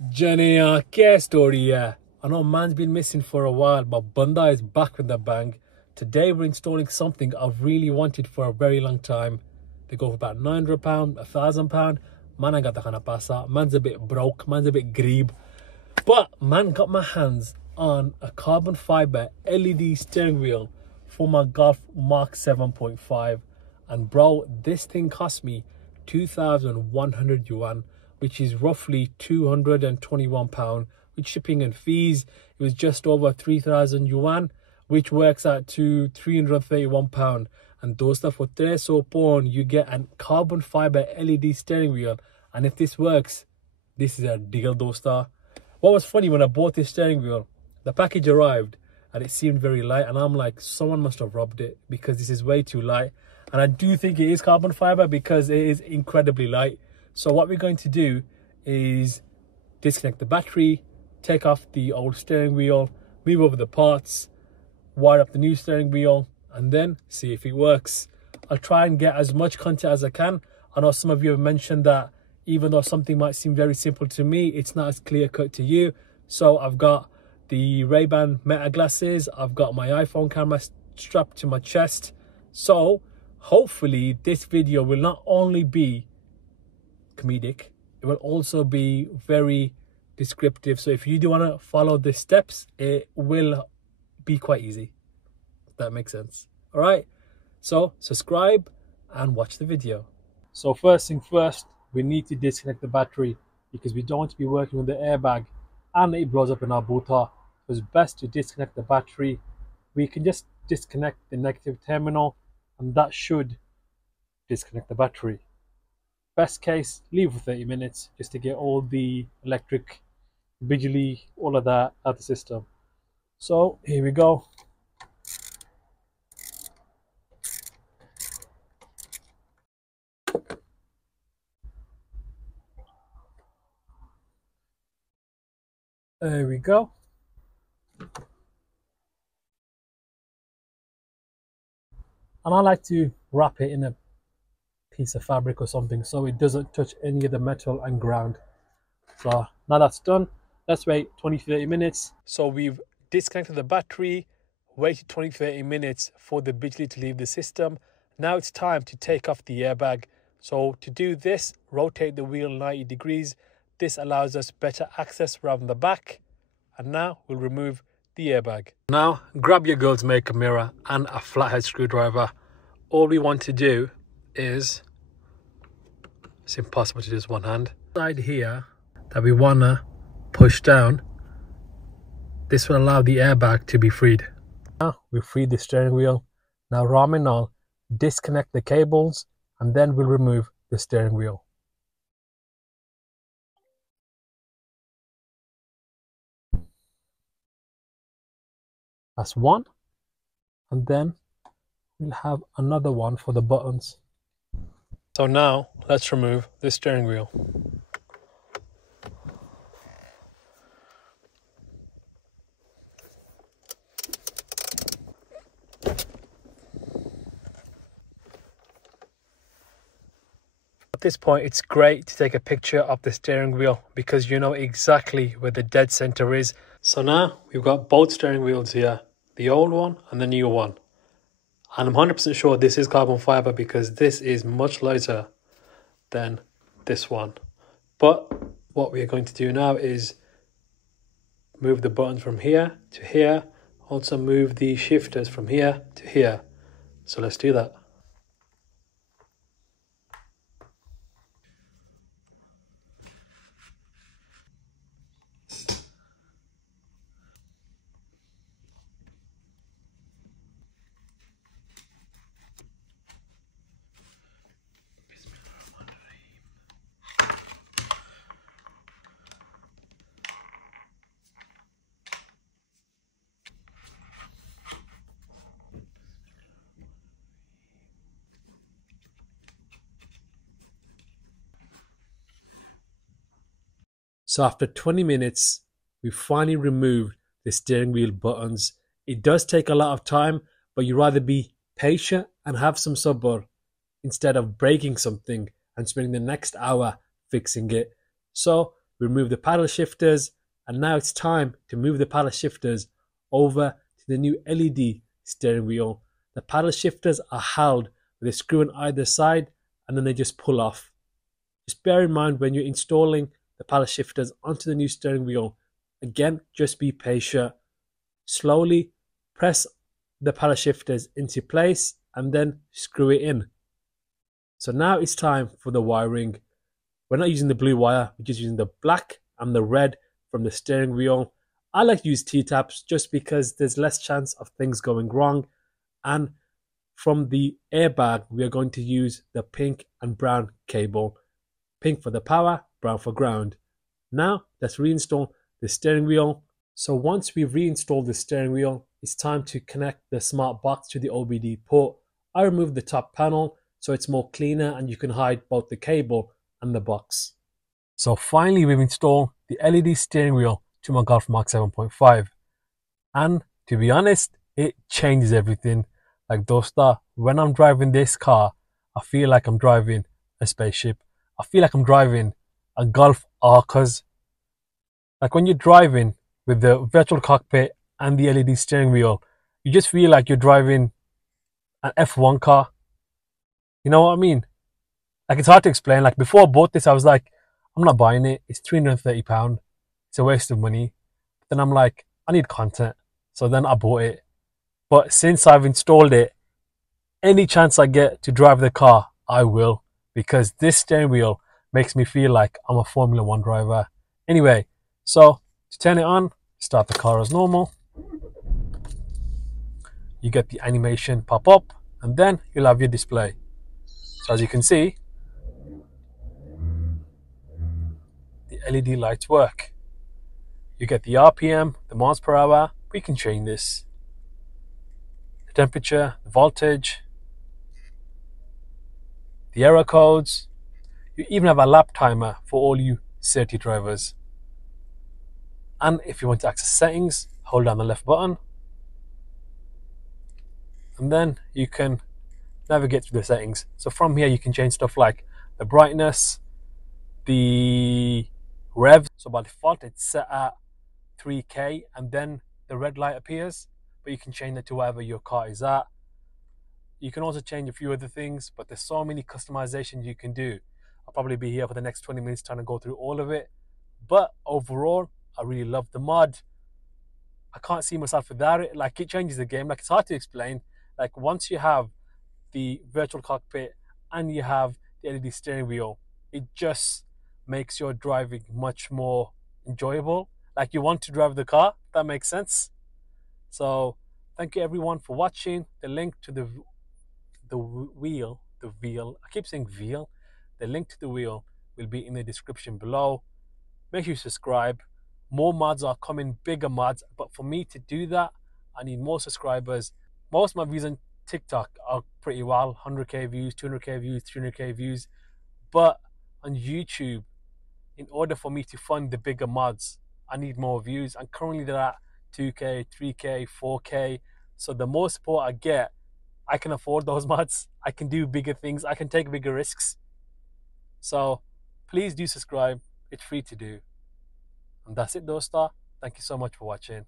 Jania, क्या story है? I know man's been missing for a while, but Banda is back with a bang. Today we're installing something I've really wanted for a very long time. They go for about £900, £1,000. Man, I got the kind of pasa. Man's a bit broke, man's a bit greeb. But man got my hands on a carbon fiber LED steering wheel for my Golf Mark 7.5. And bro, this thing cost me 2,100 yuan, which is roughly £221. With shipping and fees, it was just over 3,000 yuan, which works out to £331. And those stuff for 300 pound, you get a carbon fiber LED steering wheel. And if this works, this is a deal, dosta. What was funny, when I bought this steering wheel, the package arrived and it seemed very light, and I'm like, someone must have robbed it because this is way too light. And I do think it is carbon fiber because it is incredibly light. So what we're going to do is disconnect the battery, take off the old steering wheel, move over the parts, wire up the new steering wheel, and then see if it works. I'll try and get as much content as I can. I know some of you have mentioned that even though something might seem very simple to me, it's not as clear cut to you. So I've got the Ray-Ban Meta glasses, I've got my iPhone camera strapped to my chest. So hopefully this video will not only be comedic, it will also be very descriptive. So if you do want to follow the steps, it will be quite easy, if that makes sense. All right, so subscribe and watch the video. So first thing first, we need to disconnect the battery because we don't want to be working with the airbag and it blows up in our motor. So it's best to disconnect the battery. We can just disconnect the negative terminal and that should disconnect the battery. Best case, leave for 30 minutes just to get all the electric, bijli, all of that out of the system. So here we go. There we go. And I like to wrap it in a piece of fabric or something so it doesn't touch any of the metal and ground. So now that's done, let's wait 20-30 minutes. So we've disconnected the battery, waited 20-30 minutes for the bijli to leave the system. Now it's time to take off the airbag. So to do this, rotate the wheel 90 degrees. This allows us better access around the back. And now we'll remove the airbag. Now grab your girl's makeup mirror and a flathead screwdriver. All we want to do is, it's impossible to do this one hand, side here that we want to push down. This will allow the airbag to be freed. Now we've freed the steering wheel. Now Ramin, disconnect the cables and then we'll remove the steering wheel. That's one, and then we'll have another one for the buttons. So now let's remove the steering wheel. At this point, it's great to take a picture of the steering wheel because you know exactly where the dead center is. So now we've got both steering wheels here, the old one and the new one. And I'm 100% sure this is carbon fiber because this is much lighter than this one. But what we are going to do now is move the buttons from here to here. Also move the shifters from here to here. So let's do that. So after 20 minutes, we finally removed the steering wheel buttons. It does take a lot of time, but you'd rather be patient and have some sabr instead of breaking something and spending the next hour fixing it. So we remove the paddle shifters, and now it's time to move the paddle shifters over to the new LED steering wheel. The paddle shifters are held with a screw on either side, and then they just pull off. Just bear in mind when you're installing the paddle shifters onto the new steering wheel, again, just be patient. Slowly press the paddle shifters into place and then screw it in. So now it's time for the wiring. We're not using the blue wire, we're just using the black and the red from the steering wheel. I like to use T-taps just because there's less chance of things going wrong. And from the airbag, we are going to use the pink and brown cable. Pink for the power, brown for ground. Now let's reinstall the steering wheel. So once we've reinstalled the steering wheel, it's time to connect the smart box to the OBD port. I removed the top panel so it's more cleaner and you can hide both the cable and the box. So finally we've installed the LED steering wheel to my Golf Mark 7.5, and to be honest, it changes everything. Like Dostar, when I'm driving this car, I feel like I'm driving a spaceship. I feel like I'm driving a Golf Arcus. Like when you're driving with the virtual cockpit and the LED steering wheel, you just feel like you're driving an F1 car. You know what I mean? Like, it's hard to explain. Like, before I bought this, I was like, I'm not buying it. It's £330. It's a waste of money. But then I'm like, I need content. So then I bought it. But since I've installed it, any chance I get to drive the car, I will. Because this steering wheel makes me feel like I'm a Formula 1 driver. Anyway, so to turn it on, start the car as normal. You get the animation pop up, and then you'll have your display. So as you can see, the LED lights work. You get the RPM, the miles per hour. We can change this. The temperature, the voltage, the error codes. You even have a lap timer for all you city drivers. And if you want to access settings, hold down the left button. And then you can navigate through the settings. So from here you can change stuff like the brightness, the rev. So by default it's set at 3K and then the red light appears, but you can change that to whatever your car is at. You can also change a few other things, but there's so many customizations you can do. I'll probably be here for the next 20 minutes trying to go through all of it. But overall, I really love the mod. I can't see myself without it. Like, it changes the game. Like, it's hard to explain. Like, once you have the virtual cockpit and you have the LED steering wheel, it just makes your driving much more enjoyable. Like, you want to drive the car, if that makes sense. So thank you everyone for watching. The link to the wheel, I keep saying wheel. The link to the wheel will be in the description below. Make sure you subscribe. More mods are coming, bigger mods, but for me to do that, I need more subscribers. Most of my views on TikTok are pretty well, 100k views, 200k views, 300k views. But on YouTube, in order for me to fund the bigger mods, I need more views. And currently they're at 2k, 3k, 4k. So the more support I get, I can afford those mods. I can do bigger things. I can take bigger risks. So please do subscribe. It's free to do. And that's it, Dostar. Thank you so much for watching.